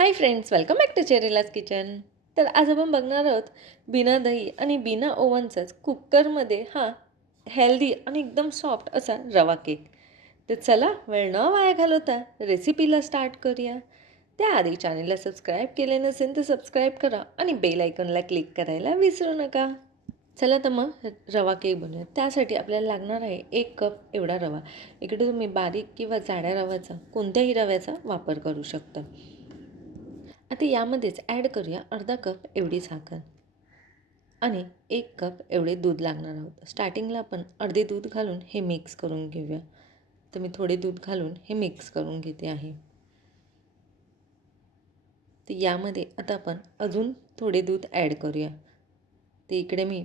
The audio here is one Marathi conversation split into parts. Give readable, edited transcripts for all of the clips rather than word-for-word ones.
High friends, welcome back to Cheryl's kitchen. तर आज आपण बघणार आहोत बिना दही आणि बिना ओव्हनचाच कुकरमध्ये हा हेल्दी आणि एकदम सॉफ्ट असा रवा केक. तर चला वेळ न वाया घालवता रेसिपीला स्टार्ट करूया. त्याआधी चॅनलला सबस्क्राईब केले नसेल तर सबस्क्राईब करा आणि बेल आयकॉनला क्लिक करायला विसरू नका. चला तर मग रवा केक बनवूया. त्यासाठी आपल्याला लागणार आहे 1 कप एवढा रवा. इकडे तुम्ही बारीक किंवा जाड्या रव्याचा कोणत्याही रव्याचा वापर करू शकता. आता यामध्येच ॲड करूया अर्धा कप एवढी साखर आणि 1 कप एवढे दूध लागणार आहोत. स्टार्टिंगला आपण अर्धे दूध घालून हे मिक्स करून घेऊया. तर मी थोडे दूध घालून हे मिक्स करून घेते आहे. तर यामध्ये आता आपण अजून थोडे दूध ॲड करूया. ते इकडे मी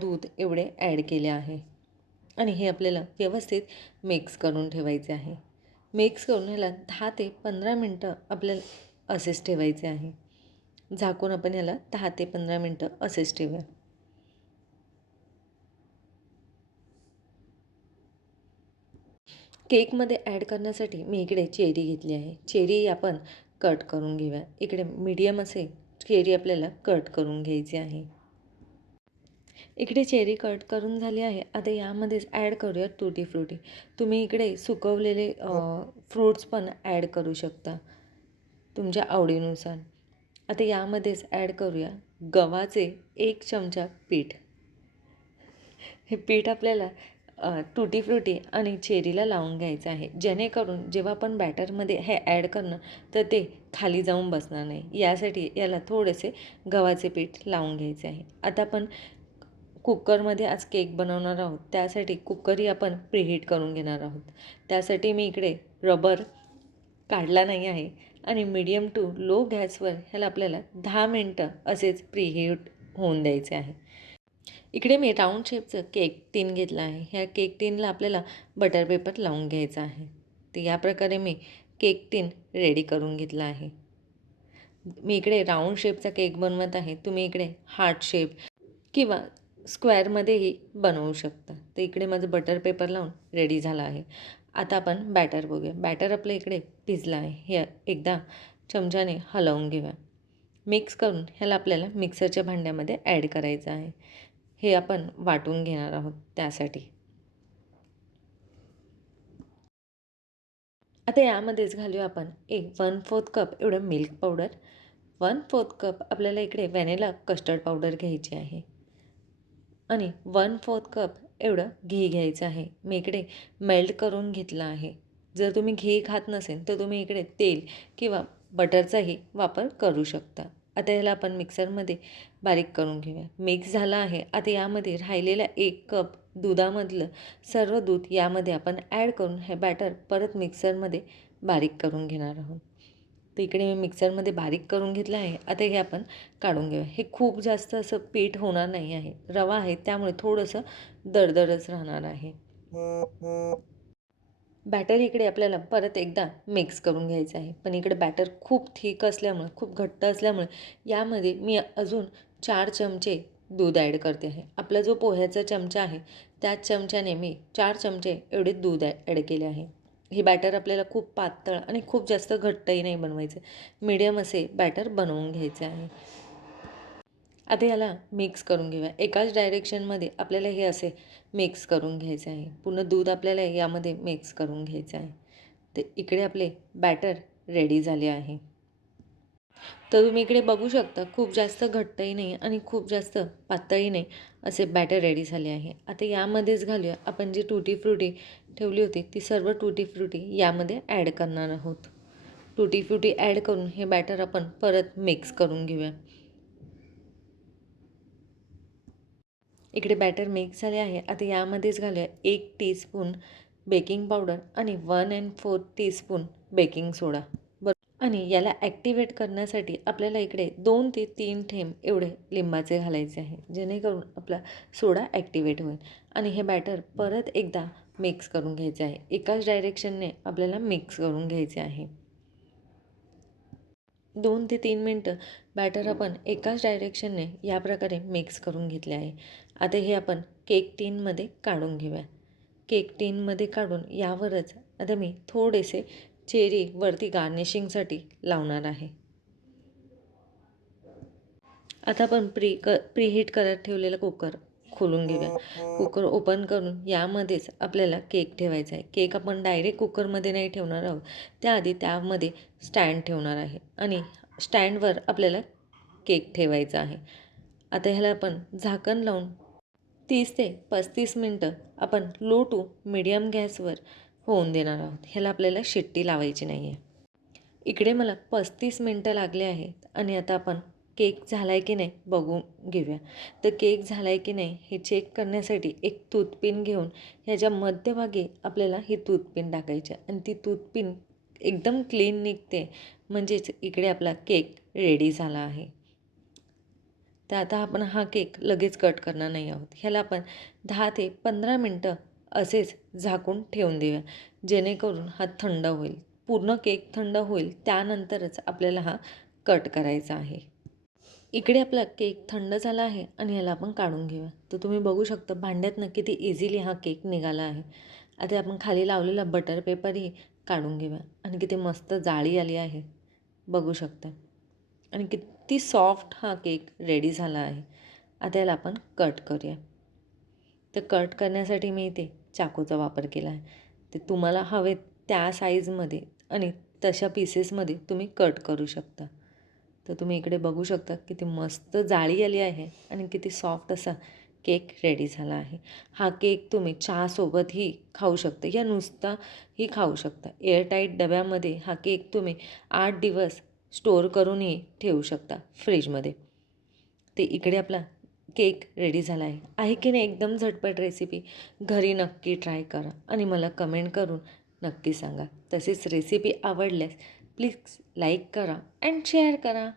दूध एवढे ॲड केले आहे आणि हे आपल्याला व्यवस्थित मिक्स करून ठेवायचे आहे. मिक्स करून ह्याला 10 ते 15 मिनटं आपल्याला असेच ठेवायचे आहे. झाकून आपण ह्याला 10 ते 15 मिनटं असेच ठेवूया. केकमध्ये ॲड करण्यासाठी मी इकडे चेरी घेतली आहे. चेरी आपण कट करून घेऊया. इकडे मीडियम असे चेरी आपल्याला कट करून घ्यायची आहे. इकडे चेरी कट करून झाली आहे. आता यामध्येच ॲड करूया टुटी फ्रुटी. तुम्ही इकडे सुकवलेले फ्रूट्स पण ॲड करू शकता तुमच्या आवडीनुसार. आता यामध्येच ॲड करूया गव्हाचे 1 चमचा पीठ. हे पीठ आपल्याला टुटी फ्रुटी आणि चेरीला लावून घ्यायचं आहे, जेणेकरून जेव्हा आपण बॅटरमध्ये हे ॲड करणं तर ते खाली जाऊन बसणार नाही. यासाठी याला थोडेसे गव्हाचे पीठ लावून घ्यायचे आहे. आता आपण कुकरमध्ये आज केक बनवणार आहोत. त्यासाठी कुकरही आपण प्रीहीट करून घेणार आहोत. त्यासाठी मी इकडे रबर काढला नाही आहे आणि मीडियम टू लो गॅसवर ह्याला आपल्याला 10 मिनटं असेच प्रीहीट होऊन द्यायचे आहे. इकडे मी राऊंड शेपचं केक टिन घेतला आहे. ह्या केक टिनला आपल्याला बटर पेपर लावून घ्यायचा आहे. तर या प्रकारे मी केक टिन रेडी करून घेतला आहे. मी इकडे राऊंड शेपचा केक बनवत आहे. तुम्ही इकडे हार्ट शेप किंवा स्क्वेअरमध्येही बनवू शकता. तर इकडे माझं बटर पेपर लावून रेडी झालं आहे. आता आपण बॅटर बघूया. बॅटर आपलं इकडे भिजलं आहे. हे एकदा चमच्याने हलवून घेऊया. मिक्स करून ह्याला आपल्याला मिक्सरच्या भांड्यामध्ये ॲड करायचं आहे. हे आपण वाटून घेणार आहोत त्यासाठी. आता यामध्येच घालूया आपण 1/4 कप एवढं मिल्क पावडर. 1/4 कप आपल्याला इकडे व्हॅनिला कस्टर्ड पावडर घ्यायची आहे आणि 1/4 कप एवढं घी घ्यायचं आहे. मी इकडे मेल्ट करून घेतलं आहे. जर तुम्ही घी खात नसेल तर तुम्ही इकडे तेल किंवा बटरचाही वापर करू शकता. आता ह्याला आपण मिक्सरमध्ये बारीक करून घेऊया. मिक्स झालं आहे. आता यामध्ये राहिलेल्या 1 कप दुधामधलं सर्व दूध यामध्ये आपण ॲड करून हे बॅटर परत मिक्सरमध्ये बारीक करून घेणार आहोत. तर इकडे मी मिक्सरमध्ये बारीक करून घेतलं आहे. आता हे आपण काढून घेऊया. हे खूप जास्त असं पीठ होणार नाही आहे. रवा आहे त्यामुळे थोडंसं दरदरच राहणार आहे. बॅटर इकडे आपल्याला परत एकदा मिक्स करून घ्यायचं आहे. पण इकडे बॅटर खूप थिक असल्यामुळे, खूप घट्ट असल्यामुळे यामध्ये मी अजून 4 चमचे दूध ॲड करते आहे. आपला जो पोह्याचा चमचा आहे त्याच चमच्याने मी 4 चमचे एवढे दूध ॲड केले आहे. हे बॅटर आपल्याला खूप पातळ आणि खूप जास्त घट्टही नाही बनवायचं. मीडियम असे बॅटर बनवून घ्यायचे आहे. आता याला मिक्स करून घेऊया. एकाच डायरेक्शनमध्ये आपल्याला हे असे मिक्स करून घ्यायचे आहे. पूर्ण दूध आपल्याला यामध्ये मिक्स करून घ्यायचं आहे. तर इकडे आपले बॅटर रेडी झाले आहे. तर तुम्ही इकडे बघू शकता खूप जास्त घट्टही नाही आणि खूप जास्त पातळही नाही असे बॅटर रेडी झाले आहे. आता यामध्येच घालूया आपण जी टुटी फ्रुटी ठेवली होती ती सर्व टुटी फ्रुटी यामध्ये ॲड करणार आहोत. टुटी फ्रुटी ॲड करून हे बॅटर आपण परत मिक्स करून घेऊया. इकडे बॅटर मिक्स झाले आहे. आता यामध्येच घालूया 1 टीस्पून बेकिंग पावडर आणि 1 टीस्पून बेकिंग सोडा. आणि याला ॲक्टिवेट करण्यासाठी आपल्याला इकडे 2 ते 3 थेंब एवढे लिंबाचे घालायचे आहे, जेणेकरून आपला सोडा ॲक्टिवेट होईल. आणि हे बॅटर परत एकदा मिक्स करून घ्यायचे आहे. एकाच डायरेक्शनने आपल्याला मिक्स करून घ्यायचे आहे. 2 ते 3 मिनटं बॅटर आपण एकाच डायरेक्शनने या प्रकारे मिक्स करून घेतले आहे. आता हे आपण केक टिनमध्ये काढून घेऊया. केक टिनमध्ये काढून यावरच आता मी थोडेसे चेरी वरती गार्निशिंगसाठी लावणार आहे. आता आपण प्रीहीट करत ठेवलेला कुकर खोलून घेऊया. कुकर ओपन करून यामध्येच आपल्याला केक ठेवायचा आहे. केक आपण डायरेक्ट कुकरमध्ये नाही ठेवणार आहोत. त्याआधी त्यामध्ये स्टँड ठेवणार आहे आणि स्टँडवर आपल्याला केक ठेवायचा आहे. आता ह्याला आपण झाकण लावून 30 ते 35 मिनटं आपण लो टू मीडियम गॅसवर होऊन देणार आहोत. ह्याला आपल्याला शिट्टी लावायची नाही आहे. इकडे मला 35 मिनटं लागले आहेत आणि आता आपण केक झाला आहे की नाही बघून घेऊया. तर केक झाला आहे की नाही हे चेक करण्यासाठी एक टूथपिन घेऊन ह्याच्या मध्यभागी आपल्याला ही टूथपिन टाकायची आणि ती टूथपिन एकदम क्लीन निघते, म्हणजेच इकडे आपला केक रेडी झाला आहे. तर आता आपण हा केक लगेच कट करणार नाही आहोत. ह्याला आपण 10 ते 15 मिनटं असेच झाकून ठेवून देऊया, जेणेकरून हा थंड होईल. पूर्ण केक थंड होईल त्यानंतरच आपल्याला हा कट करायचा आहे. इकडे आपला केक थंड झाला आहे आणि ह्याला आपण काढून घेऊया. तर तुम्ही बघू शकता भांड्यातनं किती इझिली हा केक निघाला आहे. आता आपण खाली लावलेला बटर पेपरही काढून घेऊया आणि किती मस्त जाळी आली आहे बघू शकता आणि किती सॉफ्ट हा केक रेडी झाला आहे. आता याला आपण कट करूया. तर कट करण्यासाठी मी इथे चाकूचा वापर केला आहे. ते तुम्हाला हवे त्या साईजमध्ये आणि तशा पीसेसमध्ये तुम्ही कट करू शकता. तर तुम्ही इकडे बघू शकता किती मस्त जाळी आली आहे आणि किती सॉफ्ट असा केक रेडी झाला आहे. हा केक तुम्ही चहासोबतही खाऊ शकता या नुसताही खाऊ शकता. एअरटाईट डब्यामध्ये हा केक तुम्ही 8 दिवस स्टोअर करूनही ठेवू शकता फ्रीजमध्ये. ते इकडे आपला केक रेडी झाला आहे की नाही एकदम झटपट रेसिपी. घरी नक्की ट्राय करा आणि मला कमेंट करून नक्की सांगा. तसेच रेसिपी आवडल्यास प्लीज लाईक करा अँड शेअर करा.